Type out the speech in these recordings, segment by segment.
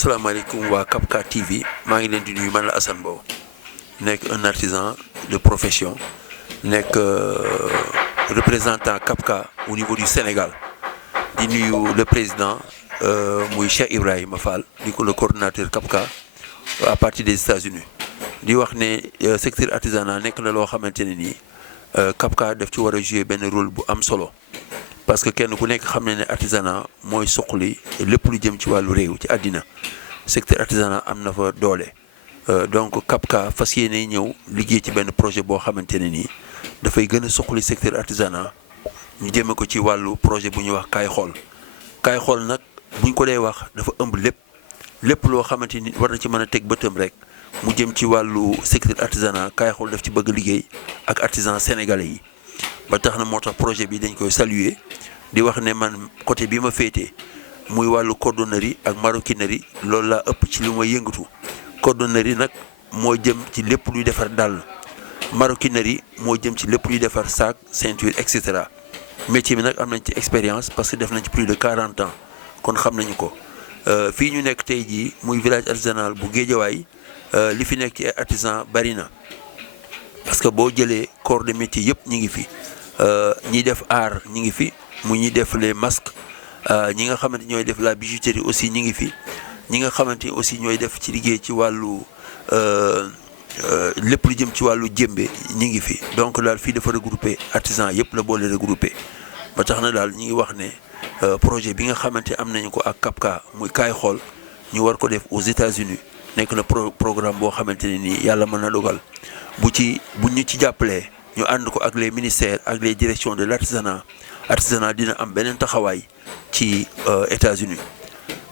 salaamaaleykum waa Kapka TV maa ngi leen di nuyu man la Assane Mbow nekk un artisan de profession nekk représentant Kapka au niveau du Sénégal di nuyu le président muy Cheikh Ibrahima Fall di ko le coordonnateur Kapka à partir des États-Unis di wax ne secteur artisanat nekk na loo xamante ne nii Kapka daf ci war a jouer benn rôle bu am solo parce que kenn ku nekk xam ne ne artisanat mooy suqali lépp lu jëm ci wàllu réew ci àddina secteur artisanat am na fa doole donc Kapka fas yéene ñëw liggéey ci benn projet boo xamante ne nii dafay gën a suqali secteur artisanat ñu jëme ko ci wàllu projet bu ñuy wax kaay xool nag buñ ko dee wax dafa ëmb lépp loo xamante ni war na ci mën a teg bëtam rek mu jëm ci wàllu secteur artisanat kaay xool daf ci bëgg liggéey ak artisan sénégalais yi ba tax na moo tax projet bi dañ koy saluer di wax ne man côté bi ma féetee muy wàllu cordonnerie ak maroquinerie loolu laa ëpp ci li ma yëngatu cordonnerie nag moo jëm ci lépp luy defar dàll maroquinerie moo jëm ci lépp luy defar sac ceinture et cetera métier bi nag am nañ ci expérience parce que def nañ ci plus de 40 ans kon xam nañu ko fii ñu nekk tey jii muy village artisanal bu Guédiawaye li fi nekk ci ay artisan bari na parce que boo jëlee corps de métier yëpp ñi ngi fi ñiy def art ñi ngi fi mu ñuy def les masques ñi nga xamante ñooy def la bijouterie aussi ñi ngi fi ñi nga xamante aussi ñooy def ci liggéey ci wàllu lépp lu jëm ci wàllu jëmbe ñi ngi fi donc daal fii dafa regroupé artisan yëpp la boole regroupé ba tax na daal ñi ngi wax ne projet bi nga xamante am nañu ko ak Kapka muy kaay xool ñu war ko def aux États-Unis nekk na programme boo xamante ne nii yàlla mën na dogal bu ñu ci jàppalee ñu ànd ko ak les ministères ak les directions de l'artisanat dina am beneen taxawaay ci États-Unis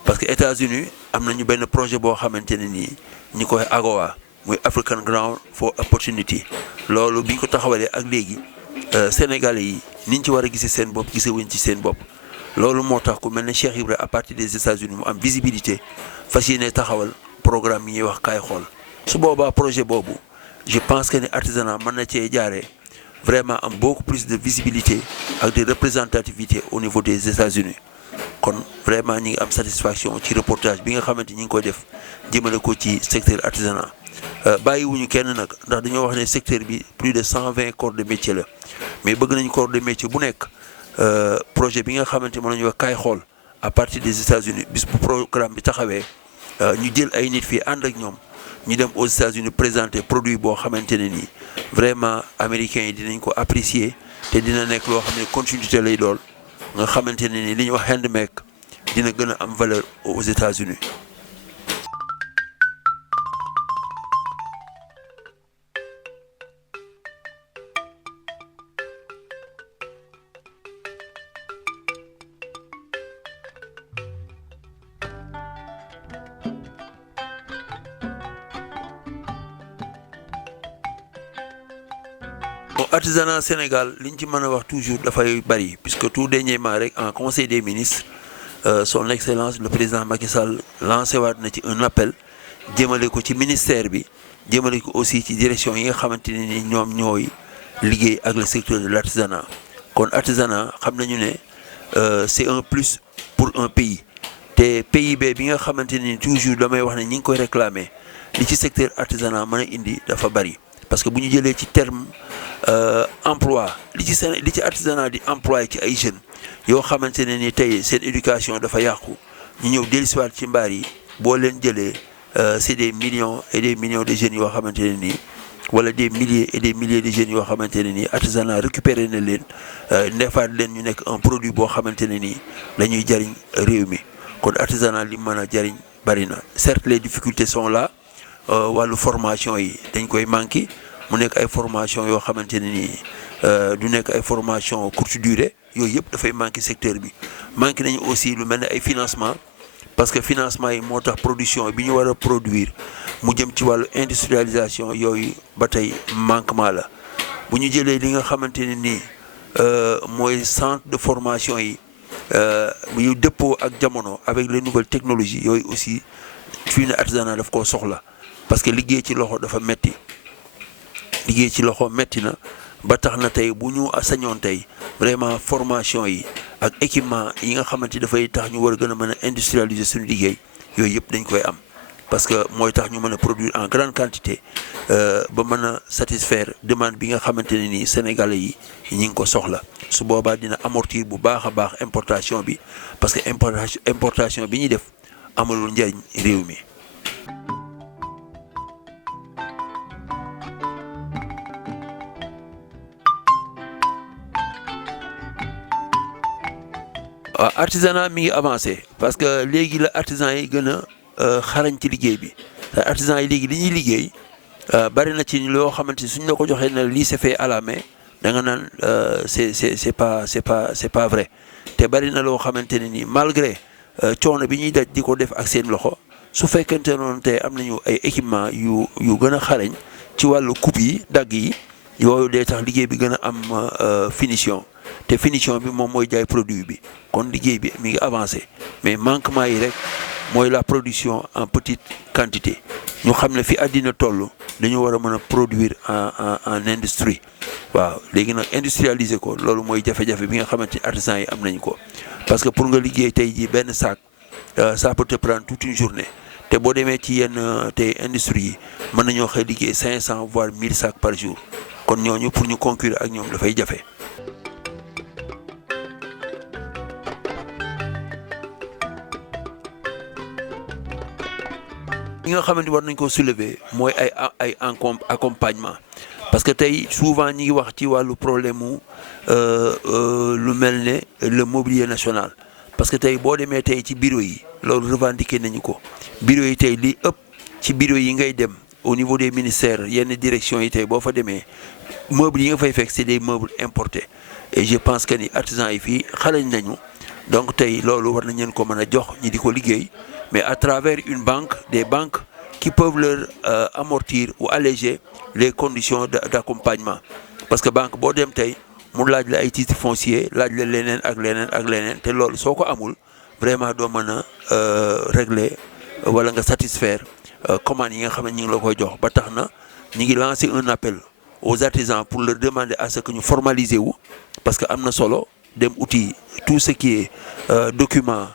parce que États-Unis am nañu benn projet boo xamante ne nii ñi koy AGOA muy African Ground for Opportunity loolu bi ñu ko taxawalee ak léegi Sénégalais yi niñ ci war a gisee seen bopp gisee wuñ ci seen bopp loolu moo tax ku mel ne Cheikh Ibrahima à partir des États-Unis mu am visibilité fas yéene taxawal programme yi ñuy wax kaay xool su boobaa projet boobu je pense que ne artisanat mën na cee jaaree vraiment am beaucoup plus de visibilité ak de représentativité au niveau des États-Unis kon vraiment ñi ngi am satisfaction ci reportage bi nga xamante ñi ngi koy def jëmale ko ci secteur artisanat bàyyiwuñu kenn nag ndax dañoo wax ne secteur bi plus de 120 corps de métier la mais bëgg nañu corps de métier bu nekk projet bi nga xamante mën nañu wax kaay xool à partir des États-Unis bis bu programme bi taxawee ñu jël ay nit fii ànd ak ñoom ñu dem aux États-Unis présenter produit boo xamante ne nii vraiment américains yi dinañ ko apprécier te dina nekk loo xam ne continuité lay dool nga xamante ne nii li ñuy wax handmade dina gën a am valeur aux États-Unis artisanat Sénégal li ñu ci mën a wax toujours dafay bari puisque tout dernièrement rek en conseil des ministres son excellence le président Macky Sall lancé waat na ci un appel jëmale ko ci ministère bi jëmale ko aussi ci direction yi nga xamante ne ni ñoom ñooy liggéey ak le secteur de l'artisanat kon artisanat xam nañu ne c'est un plus pour un pays te PIB bi nga xamante ne ni toujours damay wax ne ñi ngi koy réclamer li ci secteur artisanat mën a indi dafa bari parce que bu ñu jëlee ci terme emploi li ci artisanat di employé ci ay jeunes yoo xamante ne ni tey seen éducation dafa yàqu ñu ñëw dellusiwaat ci mbaar yi boo leen jëlee c'est des millions et des millions de jeunes yoo xamante ne nii wala des milliers et des milliers de jeunes yoo xamante ne nii artisanat récupéré na leen ndefaat leen ñu nekk un produit boo xamante ne nii dañuy jariñ réew mi kon artisanat li mën a jariñ bari na certes les difficultés sont là wàllu formation yi dañ koy manqué mu nekk ay formation yoo xamante ne nii du nekk ay formation courte durée yooyu yëpp dafay manqué secteur bi manqué nañu aussi lu mel ne ay financement parce que financement yi moo tax production bi ñu war a produire mu jëm ci wàllu industrialisation yooyu ba tey manquement la bu ñu jëlee li nga xamante ne nii mooy centre de formation yi yu dëppoo ak jamono avec les nouvelles technologies yooyu aussi fii ne artisanat daf koo soxla parce que liggéey ci loxo dafa metti na ba tax na tey bu ñu sañoon tey vraiment formation yi ak équipement yi nga xamante dafay tax ñu war a gën a mën a industrialiser suñu liggéey yooyu yëpp dañ koy am parce que mooy tax ñu mën a produire en grande quantité ba mën a satisfaire demande bi nga xamante ne nii sénégalais yi ñi ngi ko soxla su boobaa dina amortir bu baax a baax importation bi parce que importation bi ñuy def amalul njariñ réew mi. waaw artisanat mi ngi avancé parce que léegi la artisan yi gën a xarañ ci liggéey bi te artisan yi léegi li ñuy liggéey bari na ci loo xamante ni suñ la ko joxee ne lii c'est fait à la main da nga naan c'est pas vrai te bari na loo xamante ne ni malgré coono bi ñuy daj di ko def ak seen loxo su fekkente noonu tey am nañu ay équipement yu gën a xarañ ci wàllu coupe yi dagg yi yooyu day tax liggéey bi gën a am finition. te finition bi moom mooy jaay produit bi kon liggéey bi mi ngi avancé mais manquement yi rek mooy la production en petite quantité ñu xam ne fi àddina toll dañu war a mën a produire en industrie waaw léegi nag industrialiser ko loolu mooy jafe-jafe bi nga xamante ni artisans yi am nañu ko parce que pour nga liggéey tey jii benn sac ça peut te prendre toute une journée te boo demee ci yenn tey industrie yi mën nañoo xëy liggéey 500 voire 1000 sacs par jour kon ñooñu pour ñu concurrer ak ñoom dafay jafe. li nga xamante war nañ ko soulever mooy ay accompagnement parce que tey souvent ñi ngi wax ci wàllu problème mu lu mel ne le mobilier national parce que tey boo demee tey ci bureau yi loolu revendiqué nañu ko bureau yi tey li ëpp ci bureau yi ngay dem au niveau des ministères yenn directions yi tey boo fa demee meubles yi nga fay fekk c'est des meubles importés et je pense que ni artisans yi fii xarañ nañu donc tey loolu war nañ leen ko mën a jox ñi di ko liggéey mais à travers une banque des banques qui peuvent leur amortir ou alléger les conditions d'accompagnement parce que banque boo dem tey mu laaj la ay titres fonciers laaj la leneen ak leneen ak leneen te loolu soo ko amul vraiment doo mën a régler wala nga satisfaire commandes yi nga xam ne ñu ngi la koy jox ba tax na ñu ngi lancer un appel aux artisans pour leur demander à ce que ñu formaliser wu parce que am na solo dem outil tout ce qui est document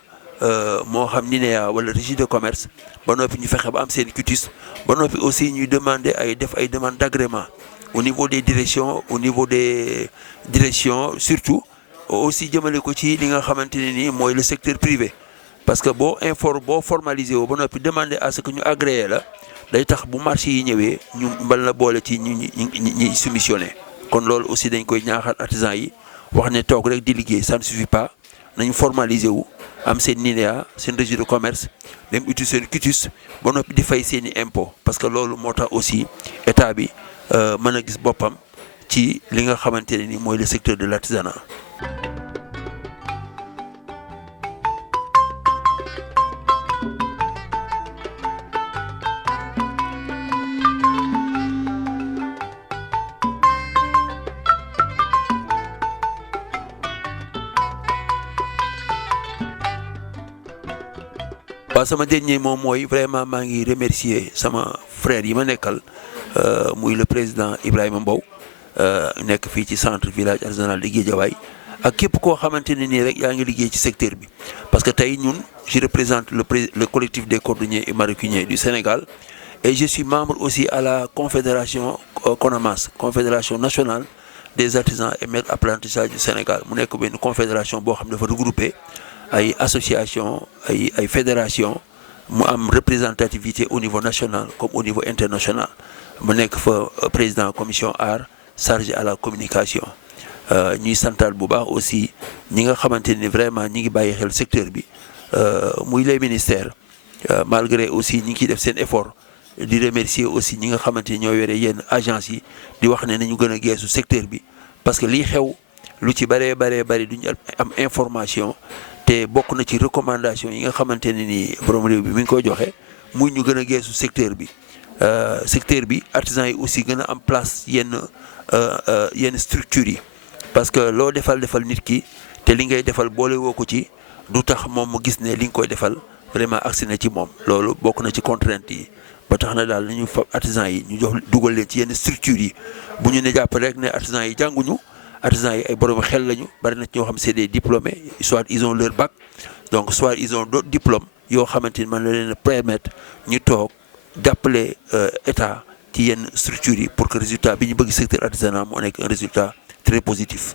moo xam NINEA wala registre de commerce ba noppi ñu fexe ba am seen quitus ba noppi aussi ñuy demander ay def ay demandes d'agrément au niveau des directions au niveau des directions surtout aussi jëmale ko ci li nga xamante ne nii mooy le secteur privé parce que boo formaliser woo ba noppi demander à ce que ñu agréé la day tax bu marché yi ñëwee ñu mbal la boole ci ñi soumissionné kon loolu aussi dañ koy ñaaxal artisans yi wax ne toog rek di liggéey ça ne suffit pas nañu formaliser wu am seen NINEA seen registre de commerce dem uti seen quitus ba noppi di fay seen i impôt parce que loolu moo tax aussi état bi mën a gis boppam ci li nga xamante ne ni mooy le secteur de l'artisanat. waaw sama dernier moom mooy vraiment maa ngi remercier sama frère yi ma nekkal muy le président Ibrahima Mbow nekk fii ci centre village artisanal de Guédiawaye ak képp koo xamante ne nii rek yaa ngi liggéey ci secteur bi parce que tey ñun je représente le collectif des cordonniers et maroquiniers du Sénégal et je suis membre aussi à la confédération CONAMAS confédération nationale des artisans et maîtres apprentissage du Sénégal mu nekk benn confédération boo xam ne dafa regroupé ay association ay fédération mu am représentativité au niveau national comme au niveau international mu nekk fa président commission art chargé à la communication ñuy santal bu baax aussi ñi nga xamante ni vraiment ñi ngi bàyyi xel secteur bi muy les ministères malgré aussi ñi ngi ciy def seen effort di remercier aussi ñi nga xamante ni ñoo yore yenn agence yi di wax ne nañu gën a geesu secteur bi parce que lii xew lu ci bëree duñu am information te bokk na ci recommandation yi nga xamante ne ni borom réew bi mi ngi koy joxe muy ñu gën a geesu secteur bi artisans yi aussi gën a am place yenn structures yi parce que loo defal nit ki te li ngay defal boole woo ko ci du tax moom mu gis ne li nga koy defal vraiment agsi na ci moom loolu bokk na ci contrainte yi ba tax na daal nañu fa artisans yi ñu jox dugal leen ci yenn structures yi bu ñu ne jàpp rek ne artisans yi jànguñu artisans yi ay borom xel lañu bari na ci ñoo xam c'est des diplômés soit ils ont leur bac donc soit ils ont d'autres diplômes yoo xamante ni man la leen permettre ñu toog jàppale état ci yenn structures yi pour que résultat bi ñu bëgg secteur artisanat mu nekk un résultat très positif.